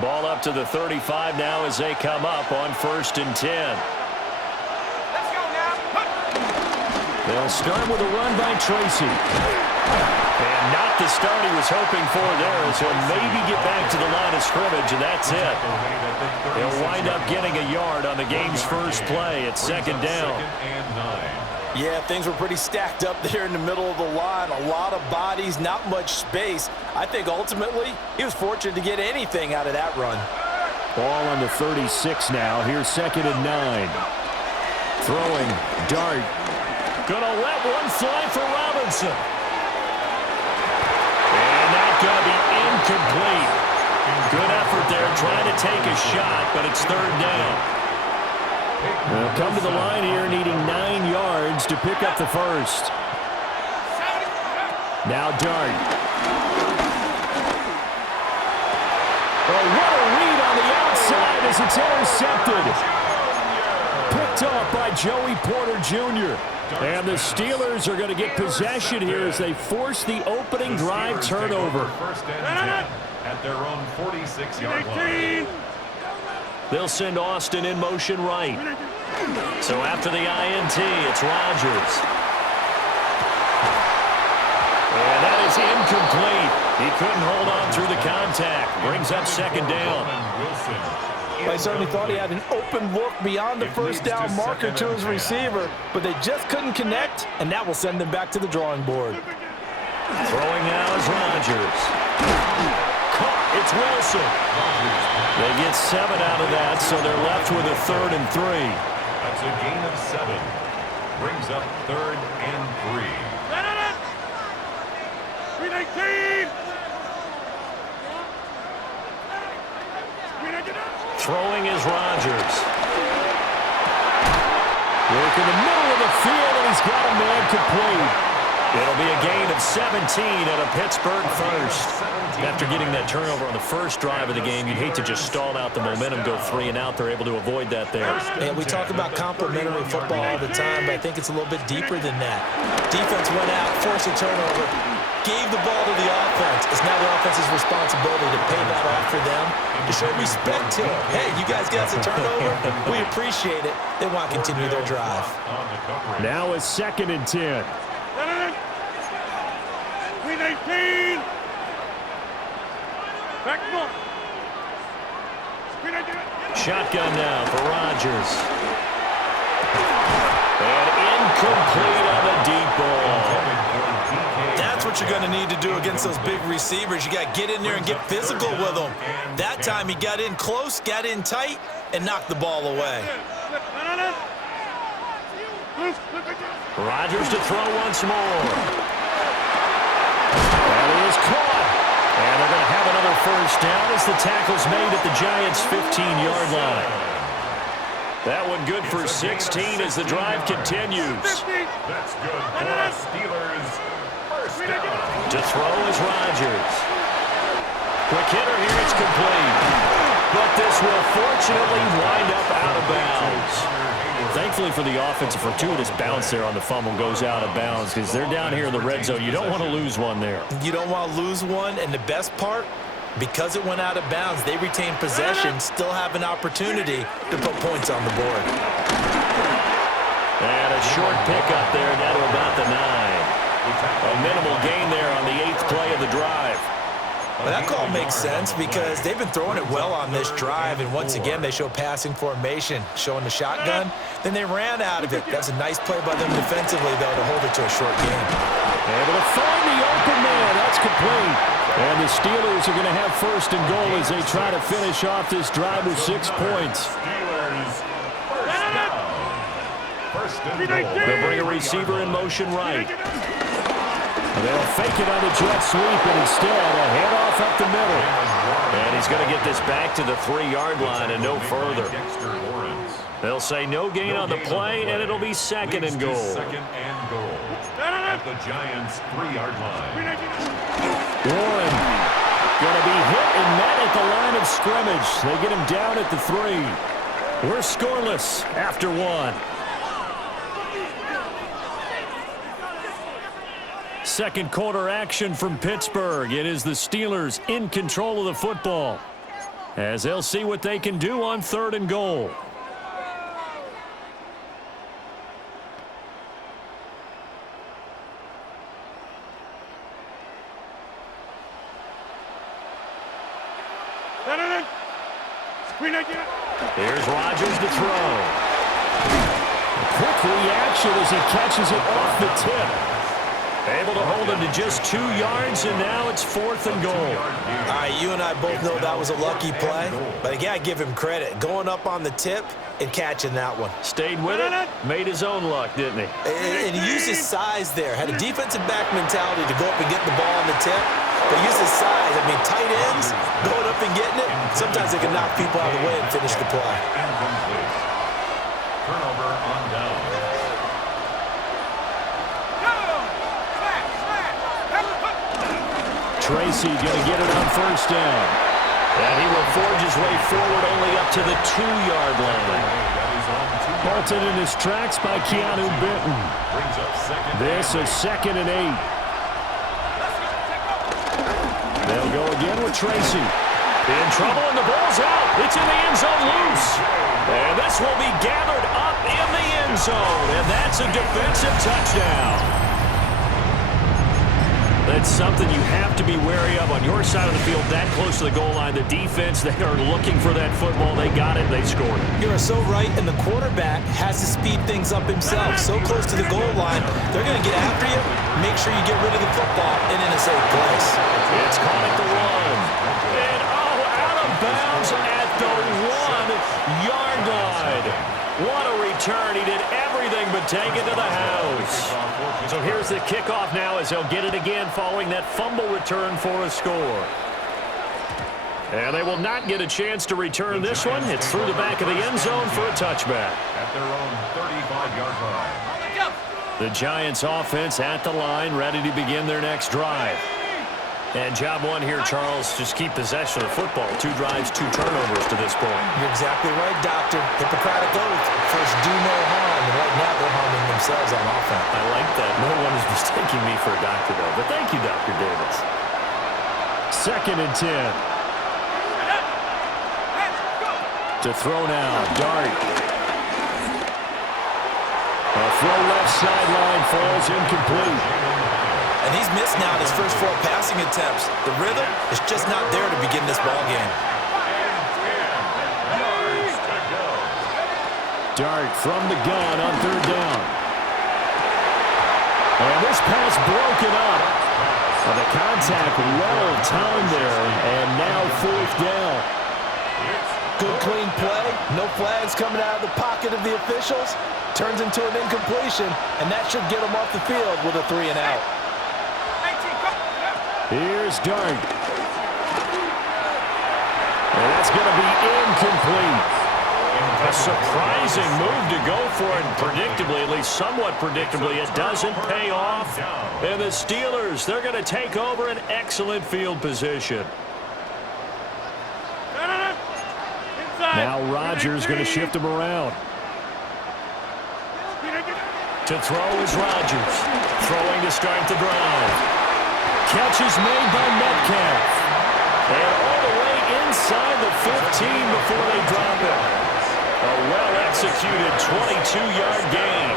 Ball up to the 35 now as they come up on 1st and 10. Let's go now. They'll start with a run by Tracy. And not the start he was hoping for there, as he'll maybe get back to the line of scrimmage, and that's it. He'll wind up getting a yard on the game's first play at 2nd down. Yeah, things were pretty stacked up there in the middle of the line. A lot of bodies, not much space. I think ultimately he was fortunate to get anything out of that run. Ball on the 36 now. Here's 2nd and 9. Throwing, Dart. Gonna let one fly for Robinson. And that's gonna be incomplete. Good effort there trying to take a shot, but it's 3rd down. They'll come to the line here needing 9 yards to pick up the first. Now Dart. Oh, what a read on the outside as it's intercepted. Picked off by Joey Porter Jr. And the Steelers are going to get possession here as they force the opening drive turnover. 1st and 10 at their own 46-yard line. They'll send Austin in motion right. So after the INT, it's Rodgers. And that is incomplete. He couldn't hold on through the contact. Brings up 2nd down. I certainly thought he had an open look beyond the 1st down marker to his receiver, but they just couldn't connect, and that will send them back to the drawing board. Throwing now is Rodgers. It's Wilson. They get 7 out of that, so they're left with a 3rd and 3. That's a gain of 7. Brings up 3rd and 3. 319. Throwing is Rodgers. Work in the middle of the field, and he's got a man complete. It'll be a gain of 17 at a Pittsburgh first. After getting that turnover on the first drive of the game, you'd hate to just stall out the momentum, go 3 and out. They're able to avoid that there. And we talk about complementary football all the time, but I think it's a little bit deeper than that. Defense went out, forced a turnover, gave the ball to the offense. It's now the offense's responsibility to pay that off for them, to show respect to it. Hey, you guys got a turnover. We appreciate it. They want to continue their drive. Now it's 2nd and 10. 319. Back foot. Shotgun now for Rodgers. And incomplete on the deep ball. That's what you're going to need to do against those big receivers. You got to get in there and get physical with them. That time he got in close, got in tight, and knocked the ball away. Rodgers to throw once more. That is caught. And they're going to have another 1st down as the tackle's made at the Giants' 15-yard line. That one good for 16 as the drive continues. That's good for the Steelers. 1st down. To throw is Rodgers. Quick hitter here, it's complete. But this will fortunately wind up out of bounds. Thankfully for the offense, a fortuitous bounce there on the fumble goes out of bounds because they're down here in the red zone. You don't want to lose one there. You don't want to lose one, and the best part, because it went out of bounds, they retain possession, still have an opportunity to put points on the board. And a short pickup there down to about the 9. A minimal gain there on the 8th play of the drive. Well, that call makes sense because they've been throwing it well on this drive, and once again they show passing formation, showing the shotgun. Then they ran out of it. That's a nice play by them defensively, though, to hold it to a short game. Able to find the open man. That's complete. And the Steelers are going to have 1st and goal as they try to finish off this drive with 6 points. Steelers 1st down. 1st and goal. They'll bring a receiver in motion right. They'll fake it on the jet sweep, and instead a handoff up the middle. And he's going to get this back to the 3-yard line and no further. They'll say no gain on the play, and it'll be 2nd and goal. 2nd and goal at the Giants' 3-yard line. Warren going to be hit and met at the line of scrimmage. They get him down at the 3. We're scoreless after 1. Second quarter action from Pittsburgh. It is the Steelers in control of the football. as they'll see what they can do on 3rd and goal. Here's Rodgers to throw. Quick reaction as he catches it off the tip. Able to hold him to just 2 yards, and now it's 4th and goal. All right, you and I both know that was a lucky play, but again, I give him credit. Going up on the tip and catching that one. Stayed with it, made his own luck, didn't he? And he used his size there. Had a defensive back mentality to go up and get the ball on the tip, but used his size. I mean, tight ends, going up and getting it, sometimes they can knock people out of the way and finish the play. Incomplete. Turnover on down. Tracy going to get it on 1st down. And he will forge his way forward only up to the 2-yard line. Halted in his tracks by Keanu Benton. This is 2nd and 8. They'll go again with Tracy. In trouble, and the ball's out. It's in the end zone loose. And this will be gathered up in the end zone. And that's a defensive touchdown. That's something you have to be wary of on your side of the field, that close to the goal line. The defense, they are looking for that football. They got it. They scored it. You are so right, and the quarterback has to speed things up himself. So close to the goal line, they're going to get after you. Make sure you get rid of the football and in a safe place. It's caught at the 1. And, out of bounds at the 1-yard line. What a return. He did everything but take it to the house. So here's the kickoff now as they'll get it again following that fumble return for a score. And they will not get a chance to return this one. It's through the back of the end zone for a touchback. At their own 35-yard line. The Giants offense at the line, ready to begin their next drive. And job one here, Charles, just keep possession of the football. 2 drives, 2 turnovers to this point. You're exactly right, Doctor. Hippocratic oath. First, do no harm. And right now, they're harming themselves on offense. I like that. No one is mistaking me for a doctor, though. But thank you, Dr. Davis. 2nd and 10. To throw now, Dart. A throw left sideline falls incomplete. And he's missed now his first 4 passing attempts. The rhythm is just not there to begin this ball game. Dart from the gun on 3rd down. And this pass broken up. Well, the contact well timed there, and now 4th down. Good clean play. No flags coming out of the pocket of the officials. Turns into an incompletion, and that should get him off the field with a 3 and out. Here's Dart. And that's going to be incomplete. A surprising move to go for it, and predictably, at least somewhat predictably, it doesn't pay off. And the Steelers, they're going to take over an excellent field position. Now Rodgers going to shift him around. To throw is Rodgers. Throwing to start the drive. Catch is made by Metcalf. And all the way inside the 15 before they drop it. A well-executed 22-yard gain.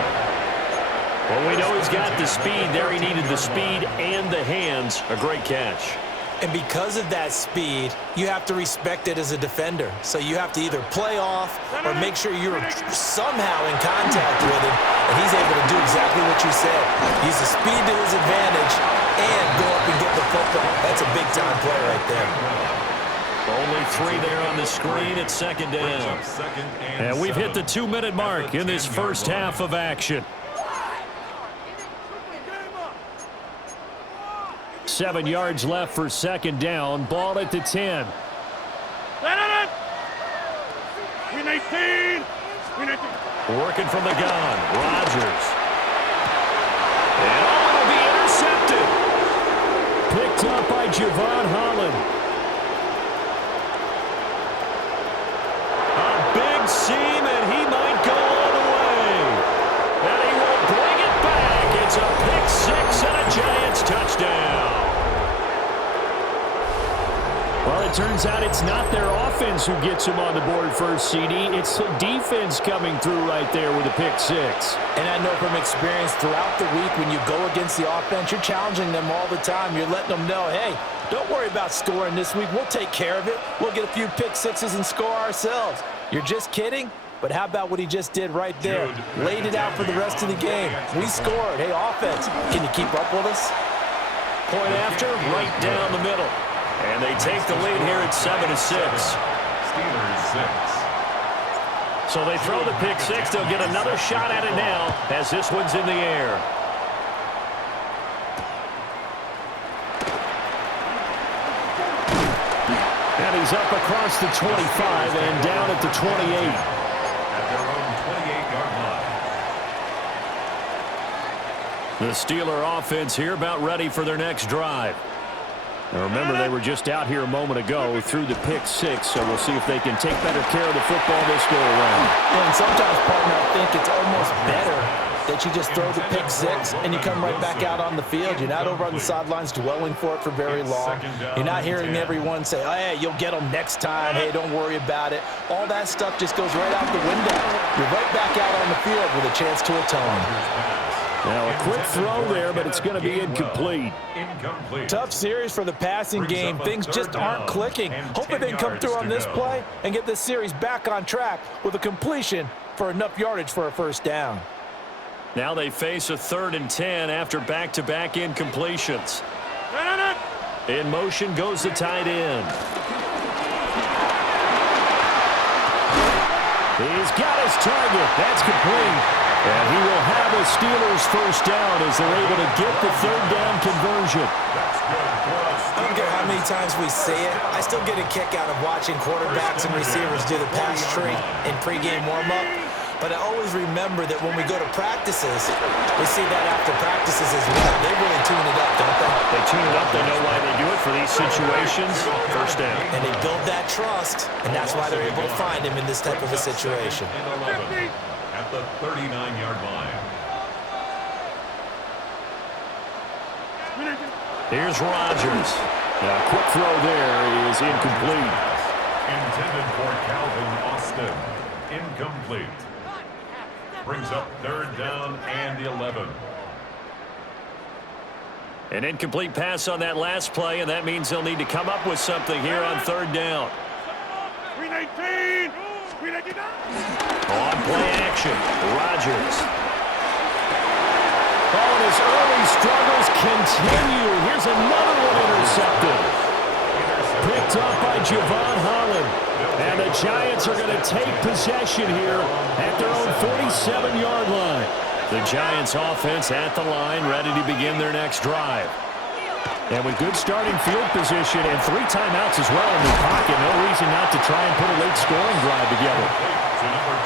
Well, we know he's got the speed there. He needed the speed and the hands. A great catch. And because of that speed, you have to respect it as a defender. So you have to either play off or make sure you're somehow in contact with him. And he's able to do exactly what you said. Use the speed to his advantage and go up and get the football. That's a big-time play right there. Only 3 there on the screen at 2nd down. And we've hit the 2-minute mark in this first half of action. 7 yards left for 2nd down. Ball at the 10. Working from the gun. Rodgers. And it'll be intercepted. Picked up by Javon Holland. A big seam, and he might go all the way. And he will bring it back. It's a pick 6 and a Giants touchdown. Well, it turns out it's not their offense who gets them on the board first, CD. It's the defense coming through right there with a pick six. And I know from experience throughout the week when you go against the offense, you're challenging them all the time. You're letting them know, hey, don't worry about scoring this week. We'll take care of it. We'll get a few pick sixes and score ourselves. You're just kidding? But how about what he just did right there? Laid it out for the rest of the game. We scored. Hey, offense, can you keep up with us? Point after, right down the middle. And they take the lead here at 7-6. Steelers 6. So they throw the pick six. They'll get another shot at it now as this one's in the air. And he's up across the 25 and down at the 28. At their own 28-yard line. The Steeler offense here about ready for their next drive. Now remember, they were just out here a moment ago through the pick six, so we'll see if they can take better care of the football this go-around. And sometimes, partner, I think it's almost better that you just throw the pick six and you come right back out on the field. You're not over on the sidelines dwelling for it for very long. You're not hearing everyone say, oh, hey, you'll get them next time. Hey, don't worry about it. All that stuff just goes right out the window. You're right back out on the field with a chance to atone. Now, a quick throw there, but it's going to be incomplete. Tough series for the passing game. Things just aren't clicking. Hopefully they can come through on this play and get this series back on track with a completion for enough yardage for a first down. Now they face a 3rd and 10 after back-to-back incompletions. In motion goes the tight end. He's got his target. That's complete. And he will have a Steelers first down as they're able to get the 3rd down conversion. I don't care how many times we see it. I still get a kick out of watching quarterbacks and receivers do the pass tree in pregame warm-up. But I always remember that when we go to practices, we see that after practices as well. They really tune it up, don't they? They tune it up. They know why they do it for these situations. First down. And they build that trust, and that's why they're able to find him in this type of a situation. At the 39-yard line. Here's Rodgers. A quick throw there is incomplete. Intended for Calvin Austin. Incomplete. Brings up 3rd down and 11. An incomplete pass on that last play, and that means they'll need to come up with something here on 3rd down. 319! 319! On play action, Rodgers. Oh, and his early struggles continue. Here's another one intercepted. Picked up by Javon Holland. And the Giants are going to take possession here at their own 47-yard line. The Giants offense at the line, ready to begin their next drive. And with good starting field position and 3 timeouts as well in the pocket, no reason not to try and put a late scoring drive together.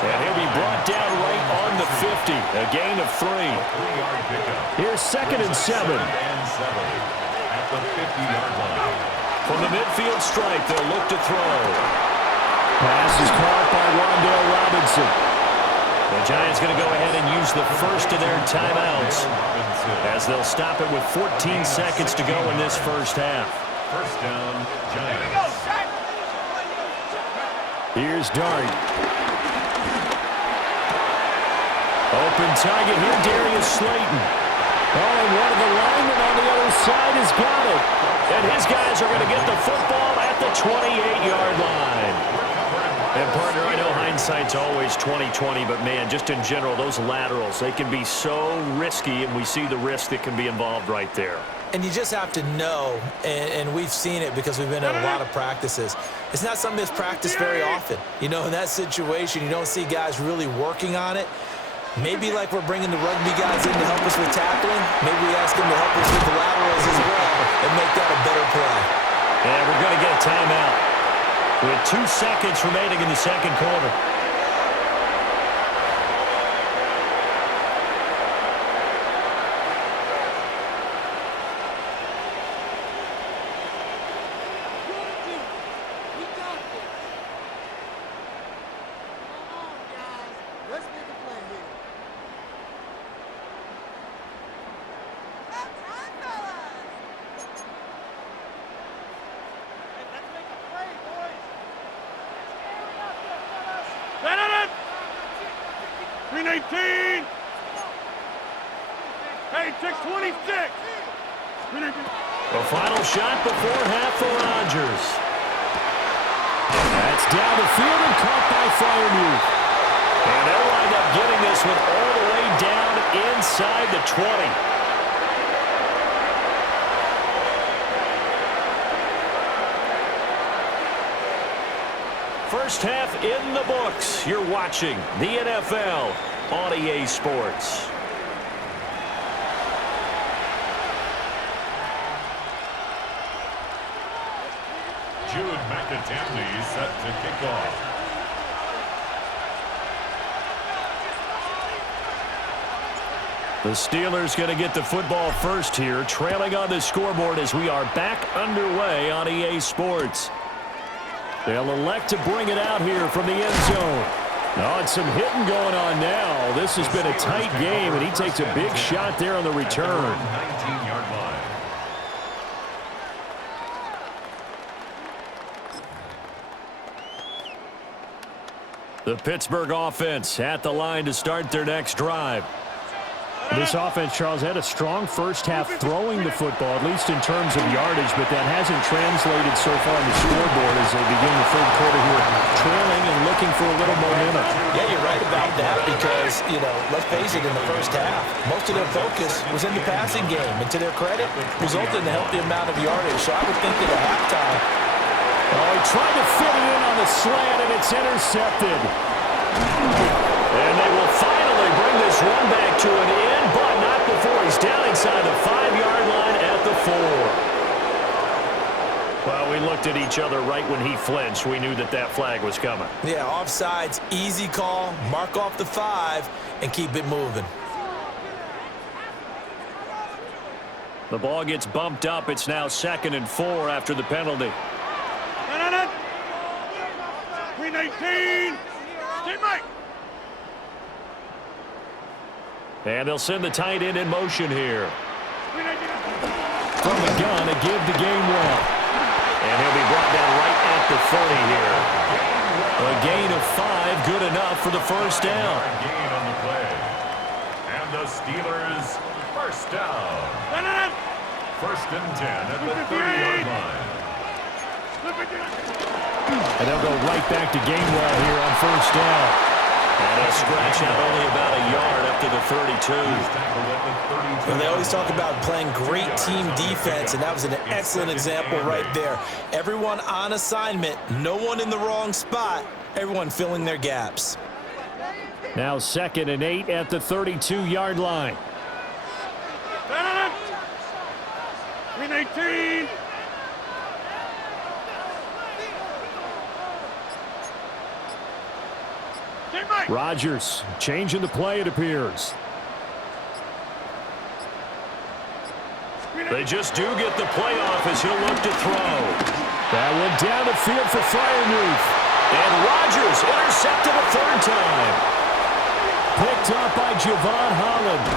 And he'll be brought down right on the 50, a gain of 3. Here's 2nd and 7. At the 50-yard line. From the midfield stripe, they'll look to throw. Pass is caught by Wan'Dale Robinson. The Giants going to go ahead and use the first of their timeouts as they'll stop it with 14 seconds to go in this first half. First down, Giants. Here's Dart. Open target here, Darius Slayton. Oh, and one of the linemen on the other side has got it. And his guys are going to get the football at the 28-yard line. And, partner, I know hindsight's always 20/20, but, man, just in general, those laterals, they can be so risky, and we see the risk that can be involved right there. And you just have to know, and we've seen it because we've been at a lot of practices. It's not something that's practiced very often. You know, in that situation, you don't see guys really working on it. Maybe like we're bringing the rugby guys in to help us with tackling. Maybe we ask them to help us with the laterals as well and make that a better play. And we're going to get a timeout with 2 seconds remaining in the second quarter. Green 18. Hey, 626. Green 18. The final shot before half for Rodgers. That's down the field and caught by Freiermuth. And they'll wind up getting this one all the way down inside the 20. First half in the books. You're watching the NFL on EA Sports. Jude McAtamney set to kick off. The Steelers going to get the football first here, trailing on the scoreboard as we are back underway on EA Sports. They'll elect to bring it out here from the end zone. Oh, it's some hitting going on now. This has been a tight game, and he takes a big shot there on the return. 19-yard line. The Pittsburgh offense at the line to start their next drive. This offense, Charles, had a strong first half throwing the football, at least in terms of yardage, but that hasn't translated so far on the scoreboard as they begin the third quarter here, trailing and looking for a little momentum. Yeah, you're right about that because, let's face it, in the first half, most of their focus was in the passing game, and to their credit, resulted in a healthy amount of yardage. So I would think that at halftime, he tried to fit it in on the slant, and it's intercepted. And they will finally bring this one back to an end, but not before he's down inside the 5-yard line at the 4. Well, we looked at each other right when he flinched. We knew that flag was coming. Yeah, offsides, easy call, mark off the 5, and keep it moving. The ball gets bumped up. It's now 2nd and 4 after the penalty. Green 18. Teammate. And they'll send the tight end in motion here. From the gun, a give to Gainwell. And he'll be brought down right at the 30 here. A gain of 5, good enough for the first down. Gain on the play. And the Steelers first down. 1st and 10 at the 30-yard line. And they'll go right back to Gainwell here on first down. And they'll scratch out only about a yard up to the 32. Well, they always talk about playing great team defense, and that was an excellent example right there. Everyone on assignment, no one in the wrong spot, everyone filling their gaps. Now 2nd and 8 at the 32-yard line. Green 18. Rodgers changing the play, it appears. They just do get the play off as he'll look to throw. That one down the field for Freiermuth. And Rodgers intercepted a 3rd time. Picked up by Javon Holland.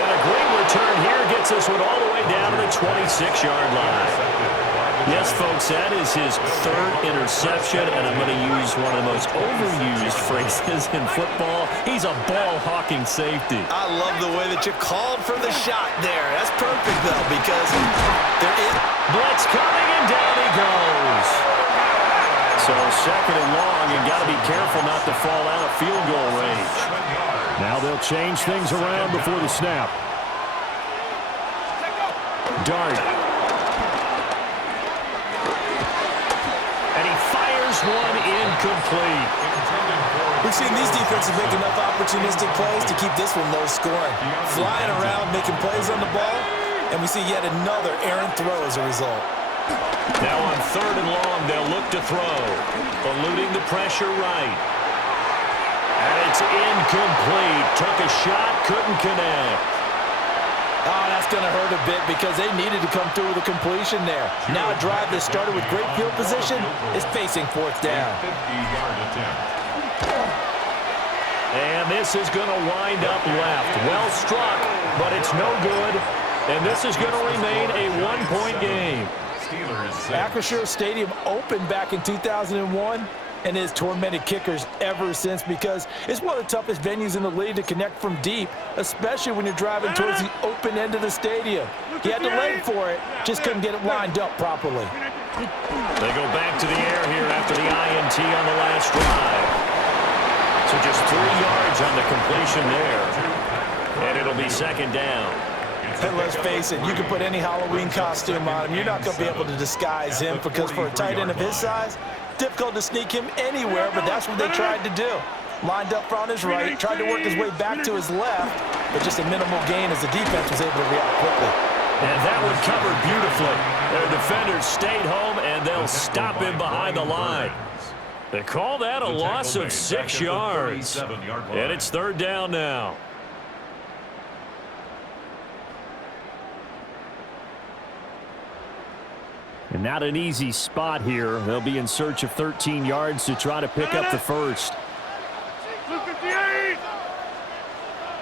And a great return here gets this one all the way down to the 26-yard line. Yes, folks, that is his 3rd interception, and I'm going to use one of the most overused phrases in football. He's a ball-hawking safety. I love the way that you called for the shot there. That's perfect, though, because there is blitz coming, and down he goes. So 2nd and long, you got to be careful not to fall out of field goal range. Now they'll change things around before the snap. Dart. One incomplete. We've seen these defenses make enough opportunistic plays to keep this one low scoring. Flying around, making plays on the ball, and we see yet another errant throw as a result. Now on 3rd and long, they'll look to throw. Eluding the pressure right. And it's incomplete. Took a shot, couldn't connect. Oh, that's going to hurt a bit because they needed to come through with a completion there. Now a drive that started with great field position is facing 4th down. 50-yard attempt. And this is going to wind up left. Well struck, but it's no good. And this is going to remain a 1-point game. Steelers. Acrisure Stadium opened back in 2001, and has tormented kickers ever since because it's one of the toughest venues in the league to connect from deep, especially when you're driving towards the open end of the stadium. He had to leg for it, just couldn't get it lined up properly. They go back to the air here after the INT on the last drive. So just 3 yards on the completion there, and it'll be second down. And let's face it, you can put any Halloween costume on him. You're not going to be able to disguise him because for a tight end of his size, difficult to sneak him anywhere, but that's what they tried to do. Lined up on his right, tried to work his way back to his left, but just a minimal gain as the defense was able to react quickly. And that one covered beautifully. Their defenders stayed home, and they'll stop him behind the line. They call that a loss of 6 yards. And it's third down now. And not an easy spot here. They'll be in search of 13 yards to try to pick up the first.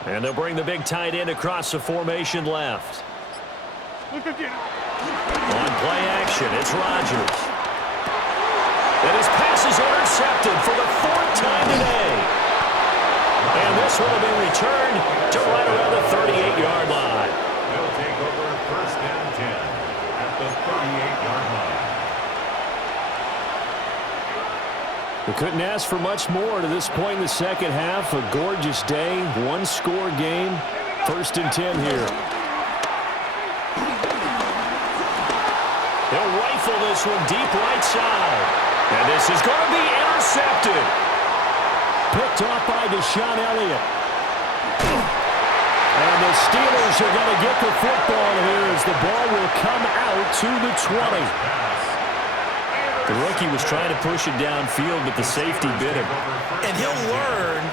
And they'll bring the big tight end across the formation left. On play action, it's Rodgers. And his pass is intercepted for the 4th time today. And this one will be returned to right around the 38-yard line. They'll take over first and 10 at the 38-yard line. We couldn't ask for much more to this point in the second half. A gorgeous day, 1-score game. First and 10 here. They'll rifle this one deep right side. And this is going to be intercepted. Picked off by Deshaun Elliott. And the Steelers are going to get the football here as the ball will come out to the 20. The rookie was trying to push it downfield, but the safety bit him. And he'll learn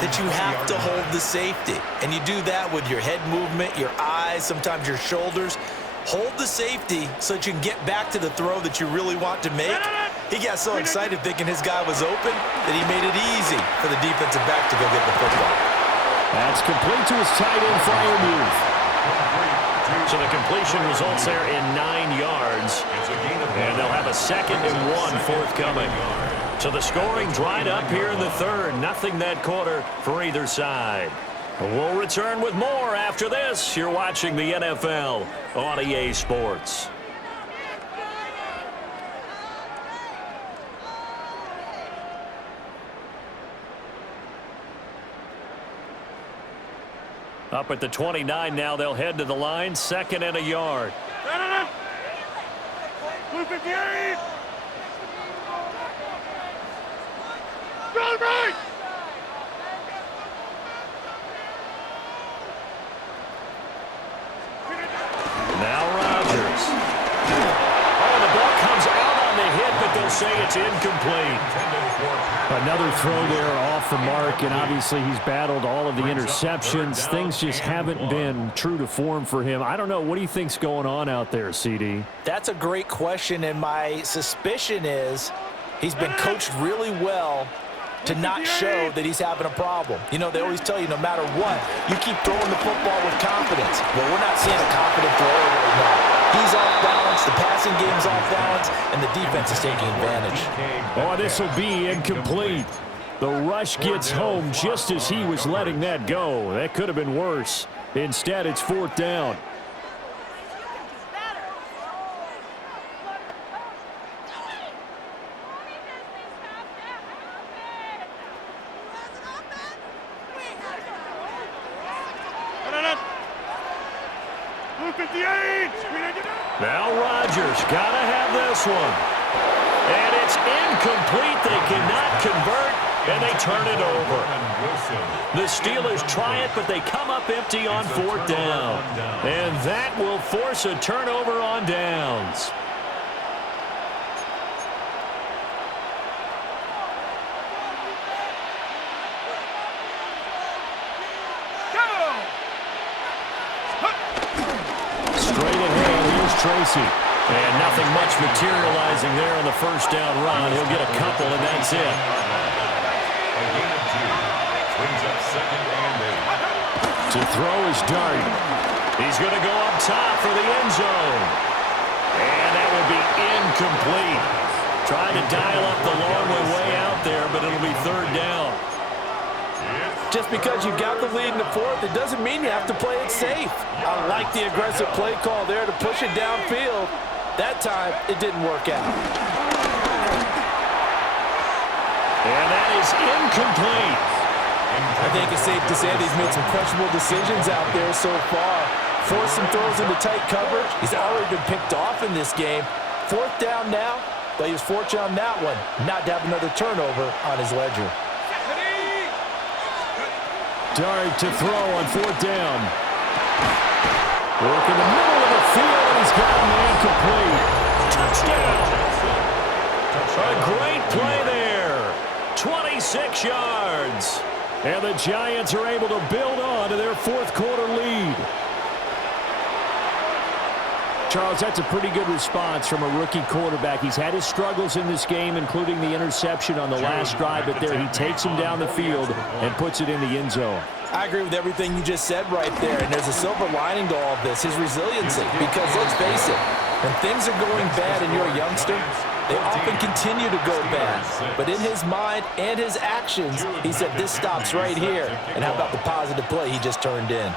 that you have to hold the safety. And you do that with your head movement, your eyes, sometimes your shoulders. Hold the safety so that you can get back to the throw that you really want to make. He got so excited thinking his guy was open that he made it easy for the defensive back to go get the football. That's complete to his tight end, Freiermuth. So the completion results there in 9 yards. And they'll have a 2nd and 1 forthcoming. So the scoring dried up here in the third. Nothing that quarter for either side. We'll return with more after this. You're watching the NFL on EA Sports. Up at the 29 now, they'll head to the line. 2nd and a yard. Blue 58. Go right. Now Rodgers. Oh, the ball comes out on the hit, but they'll say it's incomplete. Another throw there off the mark, and obviously he's battled all of the interceptions. Things just haven't been true to form for him. I don't know. What do you think's going on out there, CD? That's a great question, and my suspicion is he's been coached really well to not show that he's having a problem. You know, they always tell you no matter what, you keep throwing the football with confidence. Well, we're not seeing a confident thrower right now. He's off balance, the passing game's off balance, and the defense is taking advantage. Oh, this will be incomplete. The rush gets home just as he was letting that go. That could have been worse. Instead, it's 4th down. Now Rodgers got to have this one. And it's incomplete. They cannot convert, and they turn it over. The Steelers try it, but they come up empty on 4th down. And that will force a turnover on downs. Tracy. And nothing much materializing there on the first down run. He'll get a couple, and that's it. To throw is Dart. He's going to go up top for the end zone. And that will be incomplete. Trying to dial up the long way out third down. Just because you got the lead in the fourth, it doesn't mean you have to play it safe. I like the aggressive play call there to push it downfield. That time, it didn't work out. And that is incomplete. I think it's safe to say that he's made some questionable decisions out there so far. Forced some throws into tight coverage. He's already been picked off in this game. Fourth down now, but he was fortunate on that one not to have another turnover on his ledger. Dart to throw on fourth down. Work in the middle of the field, and he's got a man complete. Touchdown. A great play there. 26 yards. And the Giants are able to build on to their fourth quarter lead. Charles, that's a pretty good response from a rookie quarterback. He's had his struggles in this game, including the interception on the last drive, but there he takes him down the field and puts it in the end zone. I agree with everything you just said right there, and there's a silver lining to all of this, his resiliency, because let's face it, when things are going bad and you're a youngster, they often continue to go bad. But in his mind and his actions, he said, this stops right here. And how about the positive play he just turned in?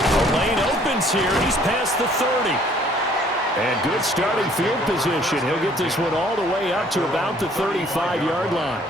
The lane opens here. He's past the 30. And good starting field position. He'll get this one all the way up to about the 35-yard line.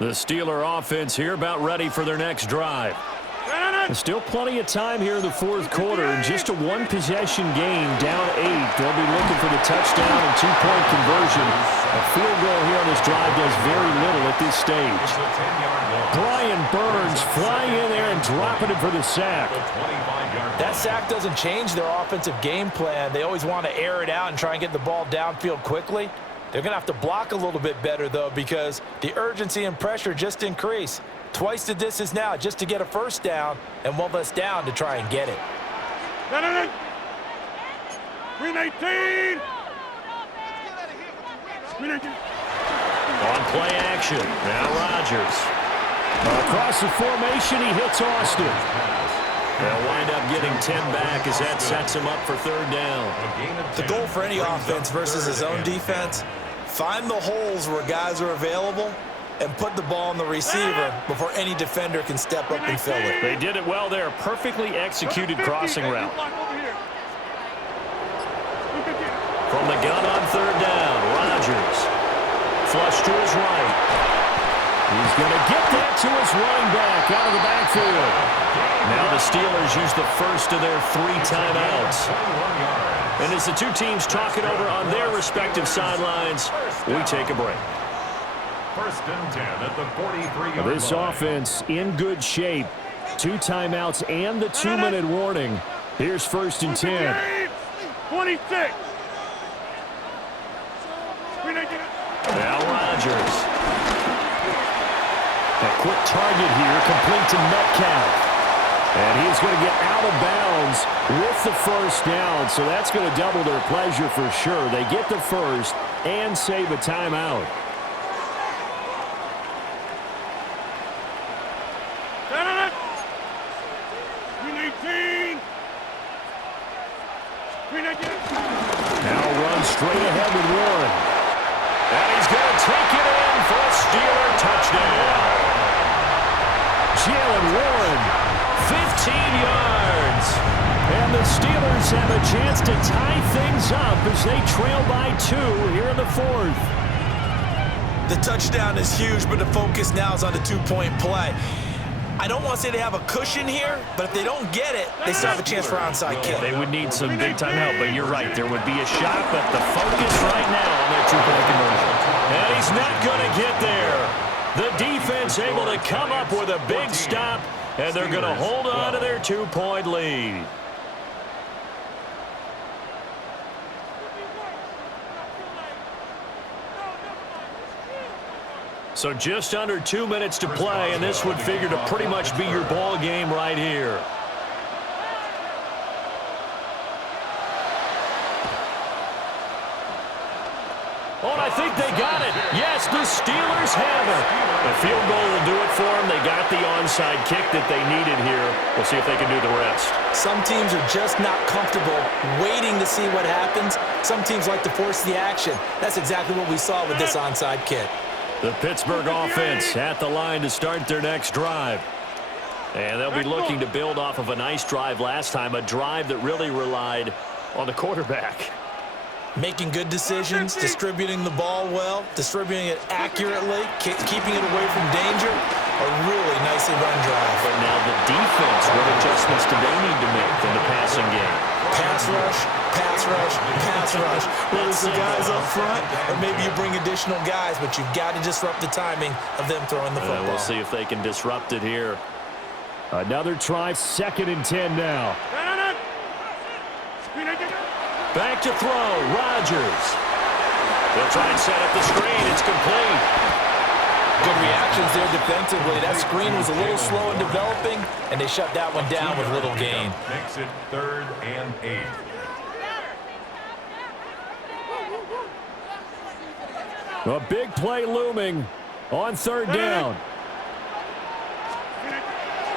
The Steeler offense here about ready for their next drive. There's still plenty of time here in the fourth quarter, and just a one-possession game, down 8. They'll be looking for the touchdown and two-point conversion. A field goal here on this drive does very little at this stage. Brian Burns flying in there and dropping it for the sack. That sack doesn't change their offensive game plan. They always want to air it out and try and get the ball downfield quickly. They're going to have to block a little bit better, though, because the urgency and pressure just increase. Twice the distance now just to get a first down, and one less down to try and get it. Green 18! On play action, now Rodgers. Across the formation, he hits Austin. They'll wind up getting 10 back as that sets him up for third down. The goal for any offense versus his own defense, find the holes where guys are available and put the ball on the receiver before any defender can step up and fill it. They did it well there. Perfectly executed crossing route. From the gun on third down, Rodgers. Flush to his right. He's going to get that to his running back out of the backfield. Now the Steelers use the first of their 3 timeouts. And as the two teams talk it over on their respective sidelines, we take a break. First and 10 at the 43-yard line. This offense in good shape. 2 timeouts and the 2-minute warning. Here's first and 10. 26. Now Rodgers. A quick target here, complete to Metcalf. And he's going to get out of bounds with the first down, so that's going to double their pleasure for sure. They get the first and save a timeout. Now runs straight ahead with Warren. And he's going to take it in for a Steeler touchdown. Jalen Warren, 15 yards. And the Steelers have a chance to tie things up as they trail by 2 here in the fourth. The touchdown is huge, but the focus now is on the 2-point play. I don't want to say they have a cushion here, but if they don't get it, they still have a chance for onside kick. They would need some big-time help, but you're right. There would be a shot, but the focus right now on their 2-point conversion. And he's not going to get there. The defense able to come up with a big stop, and they're going to hold on to their 2-point lead. So just under 2 minutes to play, and this would figure to pretty much be your ball game right here. Oh, and I think they got it. Yes, the Steelers have it. The field goal will do it for them. They got the onside kick that they needed here. We'll see if they can do the rest. Some teams are just not comfortable waiting to see what happens. Some teams like to force the action. That's exactly what we saw with this onside kick. The Pittsburgh offense at the line to start their next drive. And they'll be looking to build off of a nice drive last time, a drive that really relied on the quarterback. Making good decisions, distributing the ball well, distributing it accurately, keeping it away from danger. A really nicely run drive. But now the defense, what adjustments do they need to make in the passing game? Pass rush, pass rush, pass rush. Whether it's the guys up front or maybe you bring additional guys, but you've got to disrupt the timing of them throwing the football. We'll see if they can disrupt it here. Another try, 2nd and 10 now. Back to throw, Rodgers. They'll try and set up the screen. It's complete. Good reactions there defensively. That screen was a little slow in developing, and they shut that one down with little gain. Makes it 3rd and 8. A big play looming on 3rd down.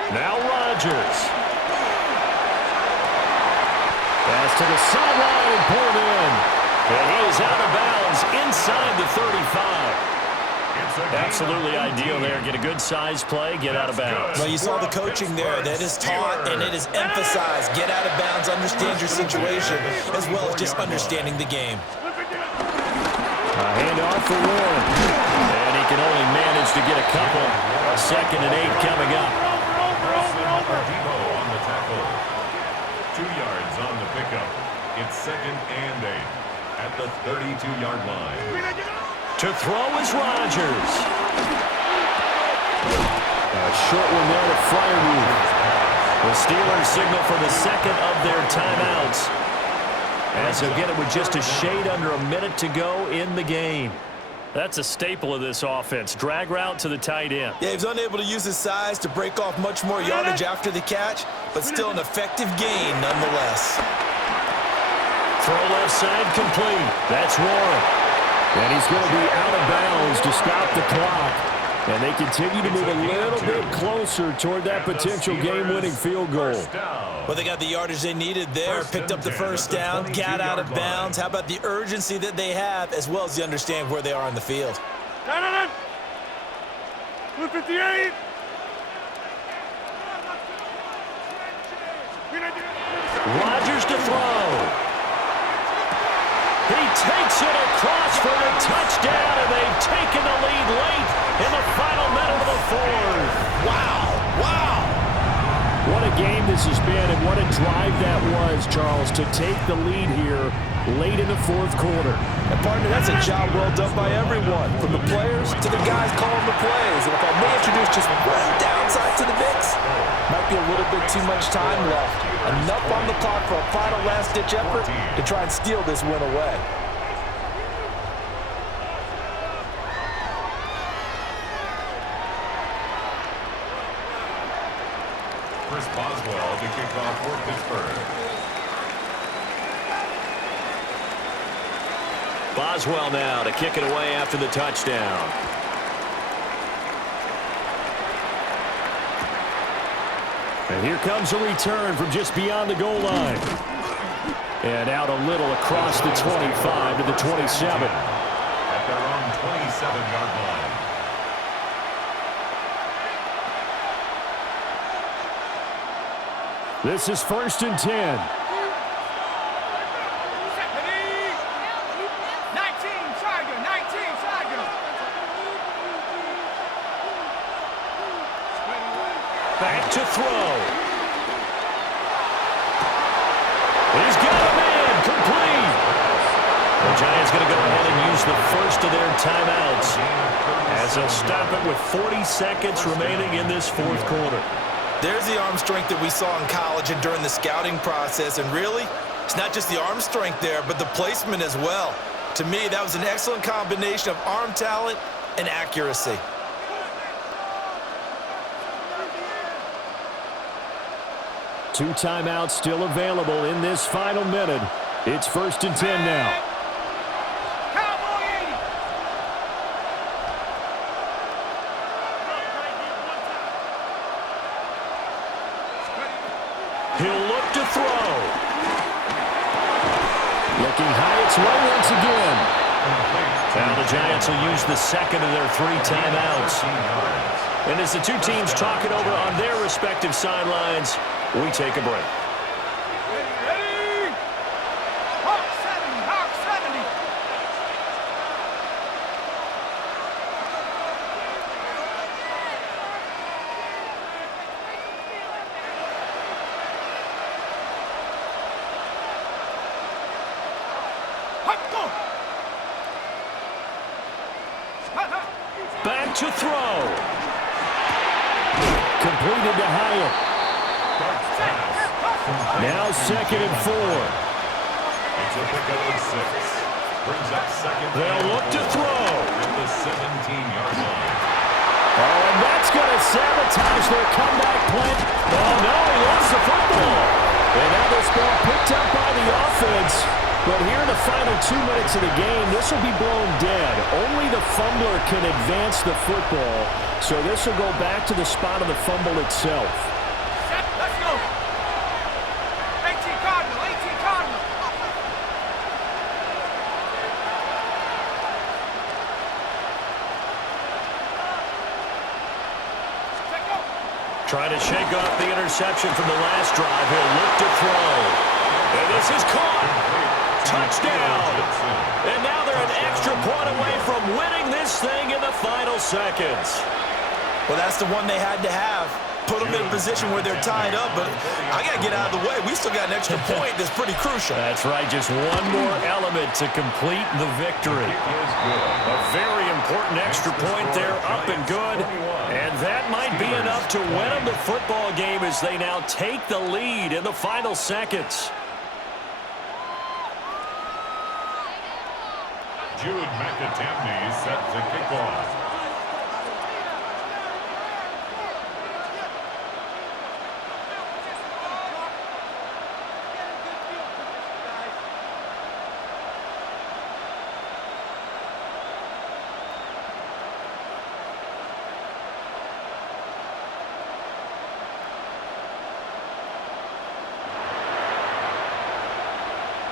Now Rodgers. Pass to the sideline and pulled in. And he is out of bounds inside the 35. Absolutely ideal there. Get a good size play, get out of bounds. Well, you saw the coaching there. That is taught and it is emphasized. Get out of bounds, understand your situation, as well as just understanding the game. A handoff for Warren. And he can only manage to get a couple. 2nd and 8 coming up. On the tackle. 2 yards on the pickup. It's 2nd and 8 at the 32-yard line. To throw is Rodgers. A short one there to Freiermuth. The Steelers signal for the 2nd of their timeouts, as they'll get it with just a shade under a minute to go in the game. That's a staple of this offense. Drag route to the tight end. Yeah, he's unable to use his size to break off much more yardage after the catch, but still an effective gain nonetheless. Throw left side complete. That's Warren. And he's going to be out of bounds to stop the clock. And they continue to move a little bit closer toward that potential game-winning field goal. Well, they got the yardage they needed there, picked up the first down, got out of bounds. How about the urgency that they have, as well as the understand where they are on the field? 258. Rodgers to throw. He takes it across for the touchdown, and they've taken the lead late in the final minute of the 4th. Wow, wow. What a game this has been, and what a drive that was, Charles, to take the lead here late in the 4th quarter. And partner, that's a job well done by everyone, from the players to the guys calling the plays. And if I may introduce just one downside to the mix, might be a little bit too much time left. Enough on the clock for a final last-ditch effort to try and steal this win away. Chris Boswell to kick off for Pittsburgh. Boswell now to kick it away after the touchdown. And here comes a return from just beyond the goal line. And out a little across the 25 to the 27. At their own 27-yard line. This is 1st and 10. 19, Tiger, 19, Tiger. Back to throw. He's got a man, complete. The Giants going to go ahead and use the first of their timeouts, as they'll stop it with 40 seconds remaining in this 4th quarter. There's the arm strength that we saw in college and during the scouting process. And really, it's not just the arm strength there, but the placement as well. To me, that was an excellent combination of arm talent and accuracy. Two timeouts still available in this final minute. It's 1st and 10 now. He'll look to throw. Looking high its way once again. Now the Giants will use the second of their 3 timeouts. And as the two teams talk it over on their respective sidelines, we take a break. Ready? Hawk 70, Hawk 70. Hawk, go. Back to throw. Completed to Hyatt. Now 2nd and 4. It's a pickup of 6. Brings up 2nd. They'll look to throw. At the 17-yard line. Oh, and that's going to sabotage their comeback plan. Oh, no, he lost the football. And now this ball picked up by the offense. But here in the final 2 minutes of the game, this will be blown dead. Only the fumbler can advance the football. So this will go back to the spot of the fumble itself. Set, let's go. 18 Cardinal, 18 Cardinal. Check go. Trying to shake off the interception from the last drive. He'll look to throw. And this is caught. Touchdown. And now they're an extra point away from winning this thing in the final seconds. Well, that's the one they had to have. Put them in a position where they're tied up, but I got to get out of the way. We still got an extra point that's pretty crucial. That's right, just one more element to complete the victory. A very important extra point there, up and good. And that might be enough to win them the football game as they now take the lead in the final seconds. Jude McAtamney set to kick off.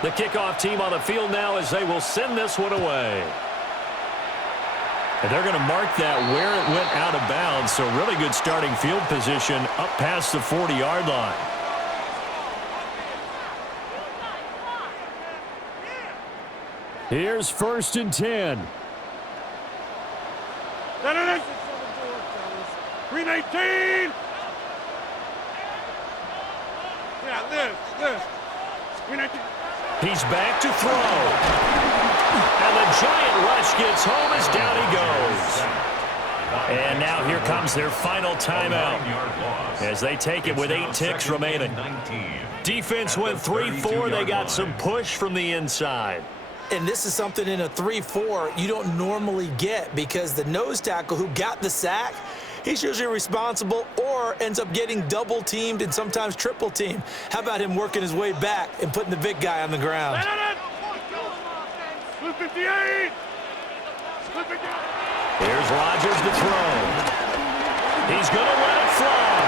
The kickoff team on the field now as they will send this one away. And they're going to mark that where it went out of bounds, so really good starting field position up past the 40-yard line. Here's 1st and 10. 319. Yeah, this. 319. He's back to throw. And the giant rush gets home as down he goes. And now here comes their final timeout as they take it with 8 ticks remaining. Defense went 3-4. They got some push from the inside. And this is something in a 3-4 you don't normally get because the nose tackle who got the sack, he's usually responsible or ends up getting double-teamed and sometimes triple-teamed. How about him working his way back and putting the big guy on the ground? 258. Here's Rodgers to throw. He's going to let it fly.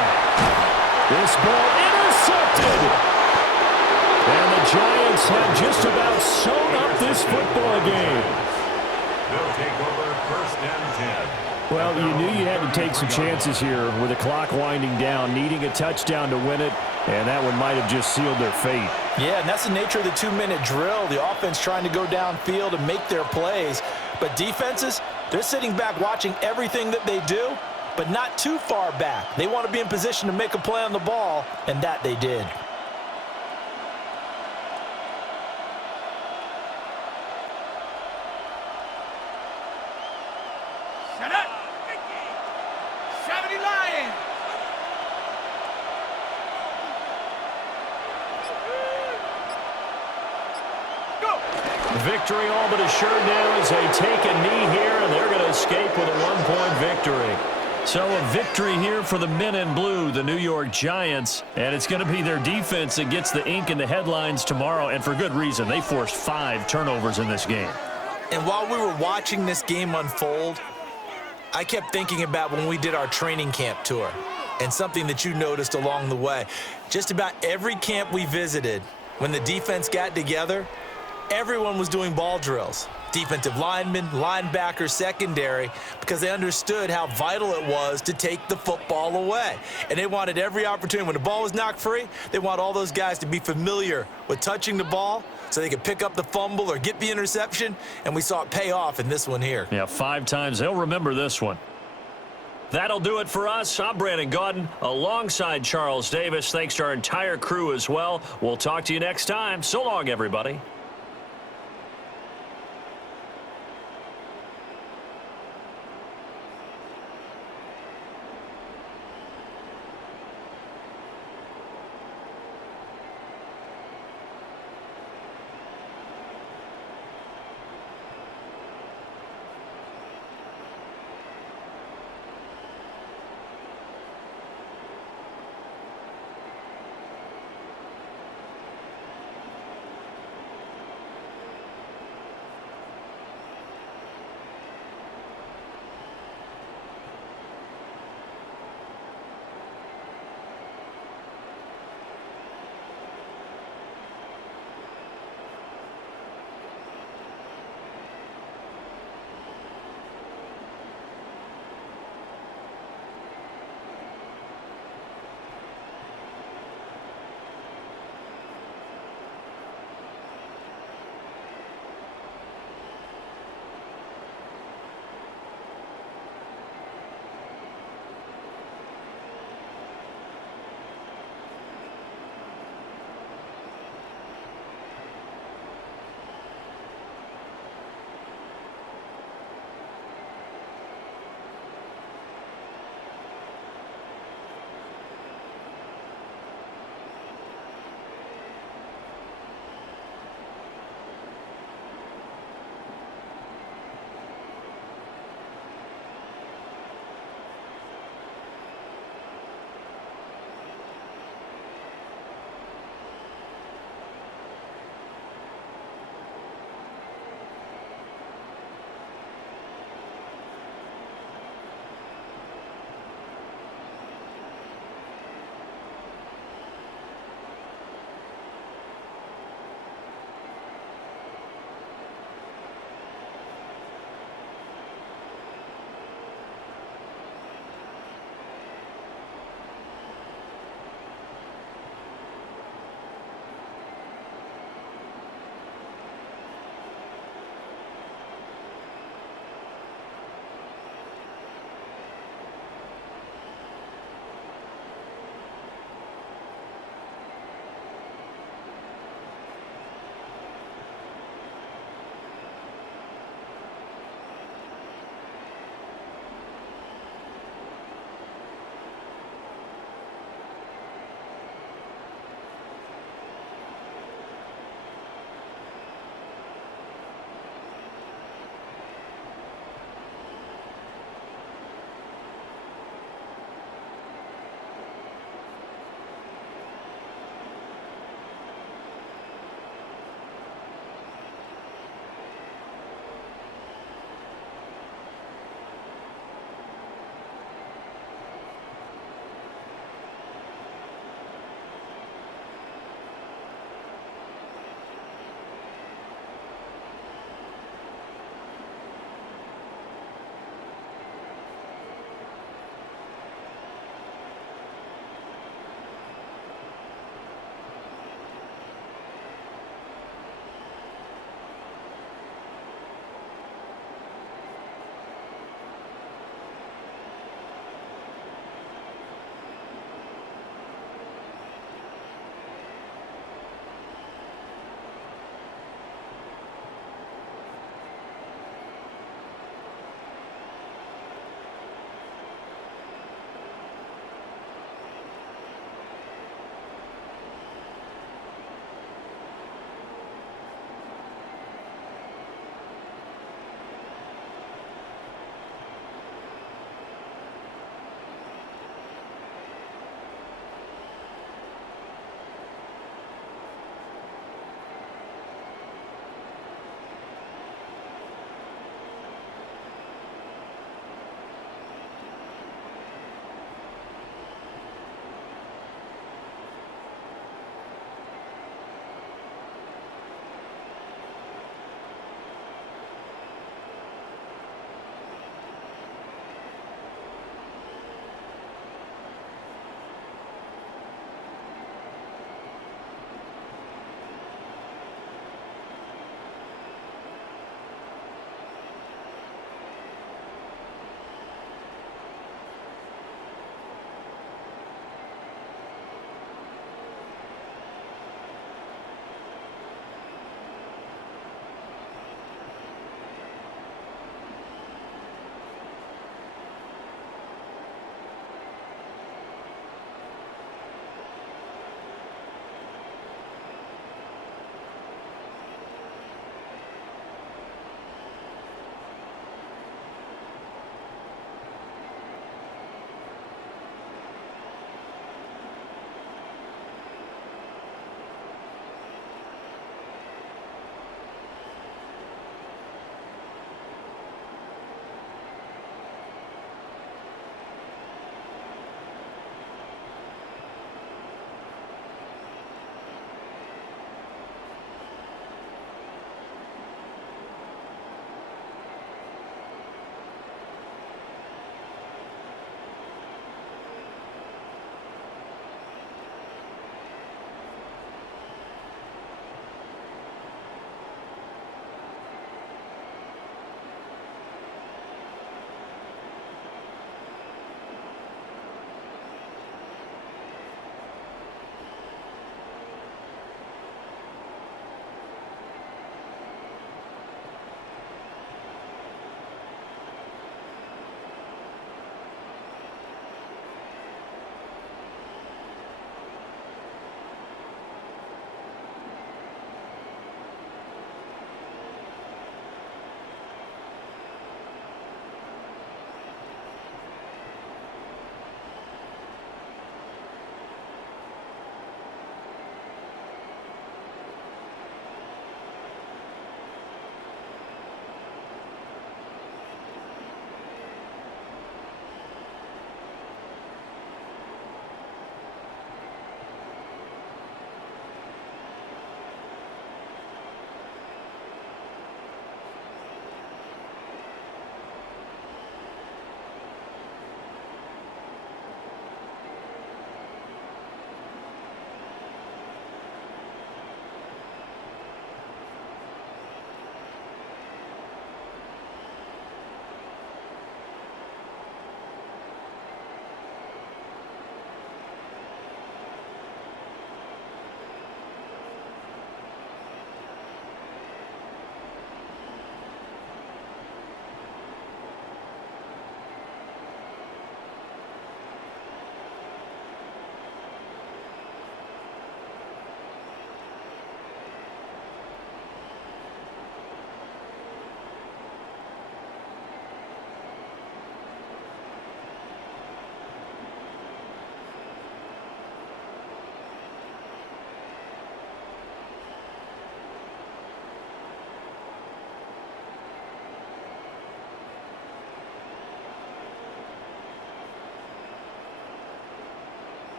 This ball intercepted. And the Giants have just about sewn up this football game. They'll take over 1st and 10. Well, you knew you had to take some chances here with the clock winding down, needing a touchdown to win it, and that one might have just sealed their fate. Yeah, and that's the nature of the 2-minute drill. The offense trying to go downfield and make their plays. But defenses, they're sitting back watching everything that they do, but not too far back. They want to be in position to make a play on the ball, and that they did. Shut up. 70 Lions. Go. Victory all but assured now as they take a knee here, and they're going to escape with a So a victory here for the men in blue, the New York Giants, and it's going to be their defense that gets the ink in the headlines tomorrow, and for good reason. They forced 5 turnovers in this game. And while we were watching this game unfold, I kept thinking about when we did our training camp tour and something that you noticed along the way. Just about every camp we visited, when the defense got together, everyone was doing ball drills. Defensive linemen, linebackers, secondary, because they understood how vital it was to take the football away. And they wanted every opportunity. When the ball was knocked free, they want all those guys to be familiar with touching the ball so they could pick up the fumble or get the interception, and we saw it pay off in this one here. Yeah, 5 times. They'll remember this one. That'll do it for us. I'm Brandon Gaudin alongside Charles Davis. Thanks to our entire crew as well. We'll talk to you next time. So long, everybody.